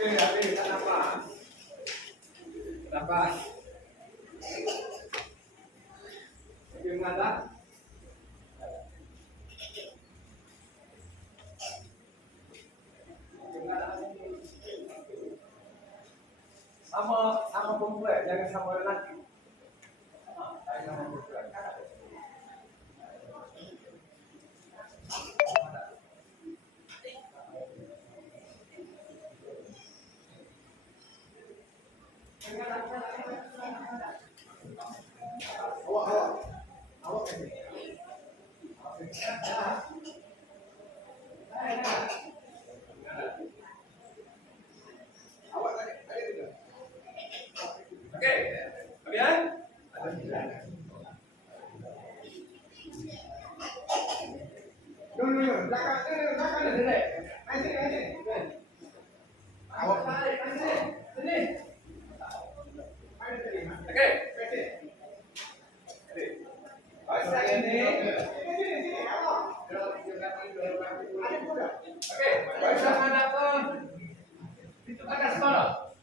Oke, habis tak nampak. Dapat. Gimana tak? Sama perempuan, jangan sama lelaki. Sama perempuan. Awak ni. Awak ada juga. Okey, kemudian dulu belakang ni. Mai sini. Awak tarik sini. Okey. Saya ni. Okey, bisa mana pun. Itu atas mana?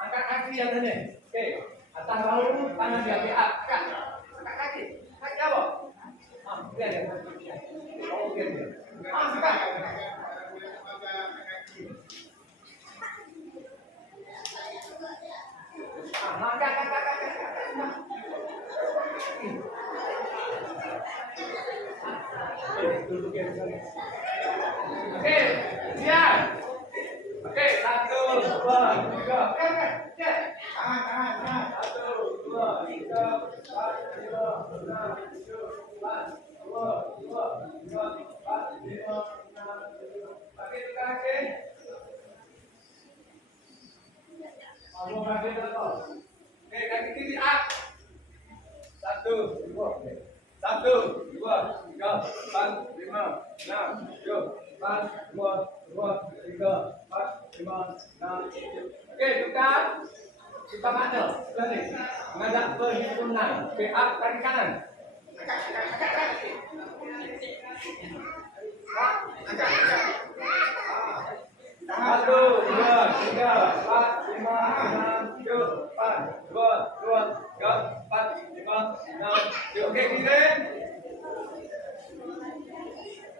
Angkat kaki yang ini. Okey, atas bahu, tangan di atas. Angkat kaki. Kaki apa? Biar dia. Oh, biar dia. Angkat. Oke, siap. Oke, 1, 2, 3. Cek. Tangan. 1, 2, 3, 4, 5, 6, 7, 8, 2, 3, 4, 5, 6, 7. Pakai tu kaki. Kamu pakai betul. Oke, kaki kiri up. 1, 2, 3, 4, 5, 6, 7, 8, 2, 3, 4, 5, 6, 7. Oke, tukar. Kita mana? Sebelah ni. Menghadap ke himpunan. Oke, up kaki kanan. Angkat. 1, 2, 3, 4, 5, 6, 7, 8, 2, 3, 4, 5, 6, 7. Oke, kiri.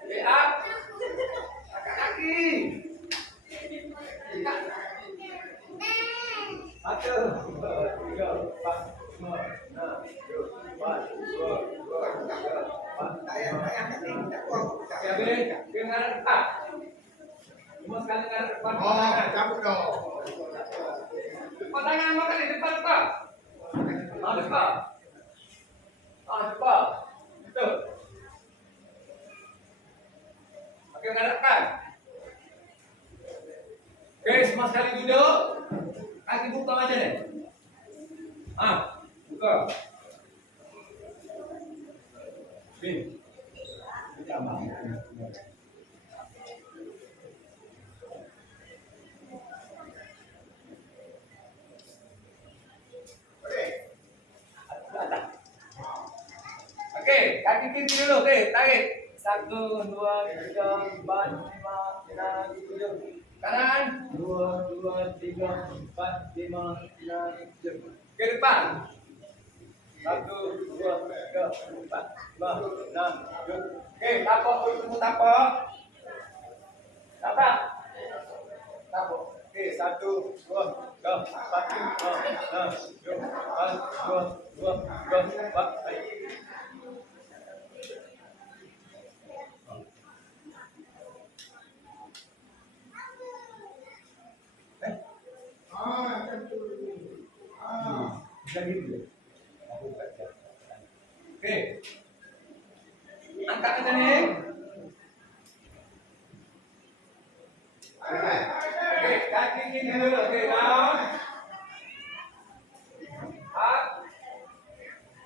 Oke, up. Angkat kaki. 1, 2, 3, 4, 5, 6, 7, 8, 2, 3, 4. Oke, habis. Dengan depan. Semua sekali kan depan. Cabut dong. Depan tangan makan ni, depan. Depan. Depan. Betul. Okey, menghadapkan. Okey, semua sekali duduk. Kaki buka macam ni. Buka. Bin. Tambah. Okey, kaki kiri dulu. Okey, tarik. 1, 2, 3, 4, 5, 6, 7. Kanan. 2, 3, 4, 5, 6, 7. Ke depan. 1, 2, 3, 4, 5, 6, 7. Okey, tapak dulu, tapak. Tapak. Okey, 1, 2, 3, 4, 5, 6, 7, 8, 2, 3, 4. Jadi dulu. Okey. Angkat macam ni. Okey, kaki kiri dulu. Okey, down. Up.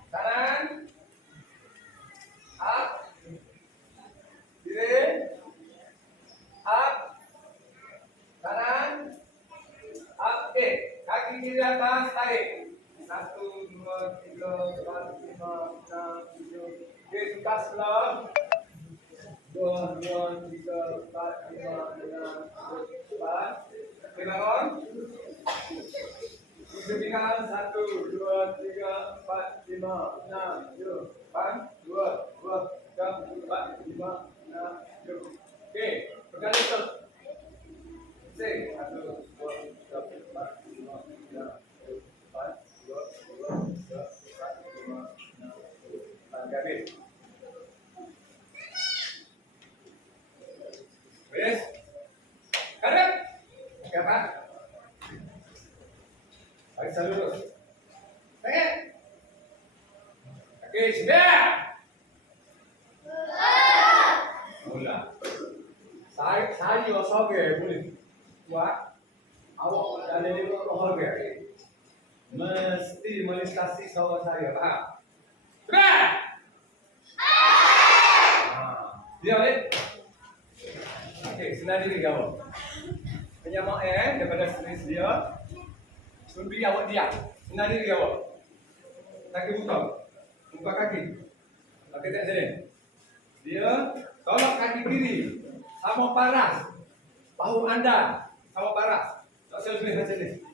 Kanan. Up. Kiri. Up. Kanan. Up. Okey, kaki kiri atas, tarik. 1, 2, 3, 4, 5, 6, 7. Okey, tukar sebelah. 2, 3, 4, 5, 6, 7, 8. Okey, bangun. Tinggal 1, 2, 3, 4, 5, 6, 7, 8, 2, 3, 4, 5, 6, 7. Okey, pegang lutut. Sing. 1, 2, 3, 4, 5, 6, 7, 8, 2, 3, 4, 5, 6, 7. Habis. Beres? Kanan. Okey, Pak. Barisan lurus. Tangan. Okey, sudah. Mula. Saya soge boleh buat. Awak ada di bawah harga. Mesti melintasi sawah saya, faham? Sudah. Dia boleh. Okey, senang diri kamu. Penyamaan daripada stres dia. Beri awak diam. Senang diri awak. Kaki buka. Buka kaki. Kaki tak sini. Dia tolak kaki kiri. Sama paras. Bahu anda sama paras. Tak selesai macam ni.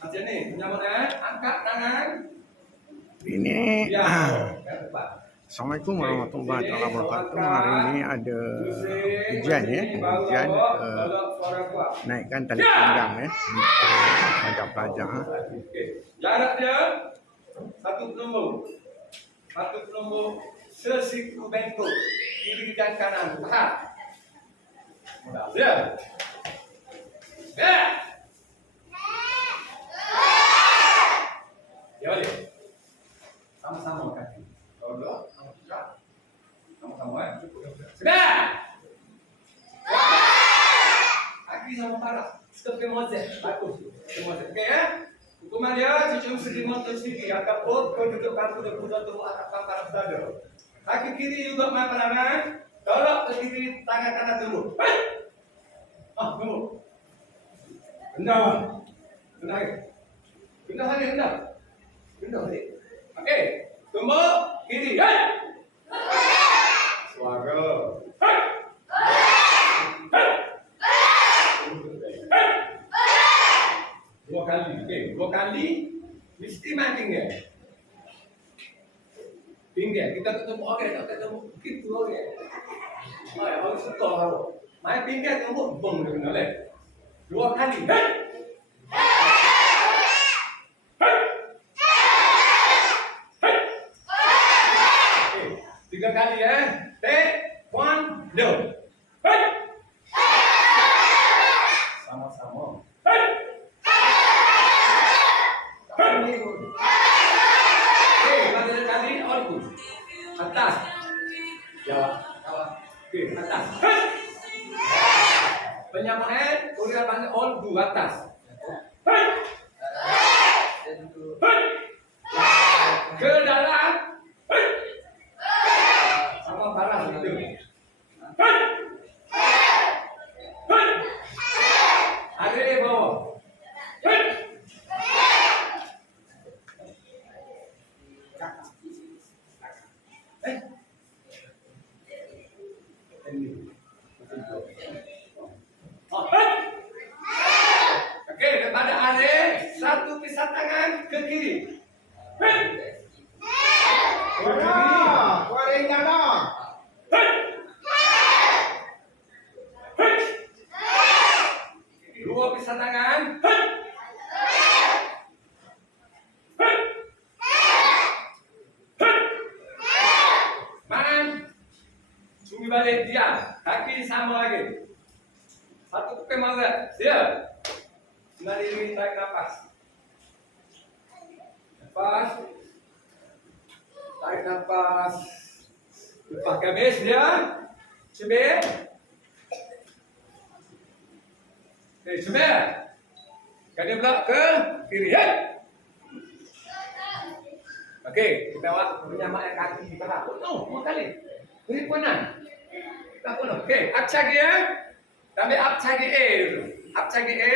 Macam ni. Penyamaan. Angkat tangan. Ini Diam. Tepat. Assalamualaikum warahmatullahi wabarakatuh. Hari ini ada ujian ya, ujian naikkan tali pinggang ya untuk pelajar. Jarak dia 1 nombor. 1 nombor sesiku bengkok kiri dan kanan. Faham? Ya. Ya. Ya boleh. Sama-sama kaki. Kalau dua, sama-sama sudah. Kaki sama paras. Stop ke mozek. Bagus. Ke mozek. Okey ya. Hukuman dia cucuk sedikit sedikit. Ataupun kau duduk kaku dan pusat tubuh akan paras dada. Kaki kiri juga main perangan. Tolak ke kiri tangan kanan dulu. Tunggu. Rendah. Rendah. Rendah balik. Rendah. Rendah balik. Okey. Tunggu. Kiri. Suara. Dua kali. Okey, 2 kali mesti main pinggir. Pinggir. Kita ketemu okey, tak ketemu gitu okey. Harus suka harus. Main pinggir tunggu bong dia kena leh. 2 kali. Tiga kali ya. Take 1, go. Sama-sama. Okey, pada kali orgu. Atas. Jawab. Jawab. Okey, atas. Penyamaan Korea panggil orgu atas. Ke dalam. Sama paras itu. Ada di bawah. Okey, kepada Ale, 1 pisah tangan ke kiri. Dua pisah tangan. Man. Cumi balik diam. Kaki sama lagi. 1 pakai mazat. Dia. Senang diri tarik nafas. Nafas. Tarik nafas. Lepas habis dia. Cebir. Okey, cebir. Kali pula ke kiri. Okey, kita buat penyamaan kaki. Faham? No, 2 kali. Beri punan. Kita pun okey. Up chagi ya. Tapi up chagi A dulu. Up chagi A.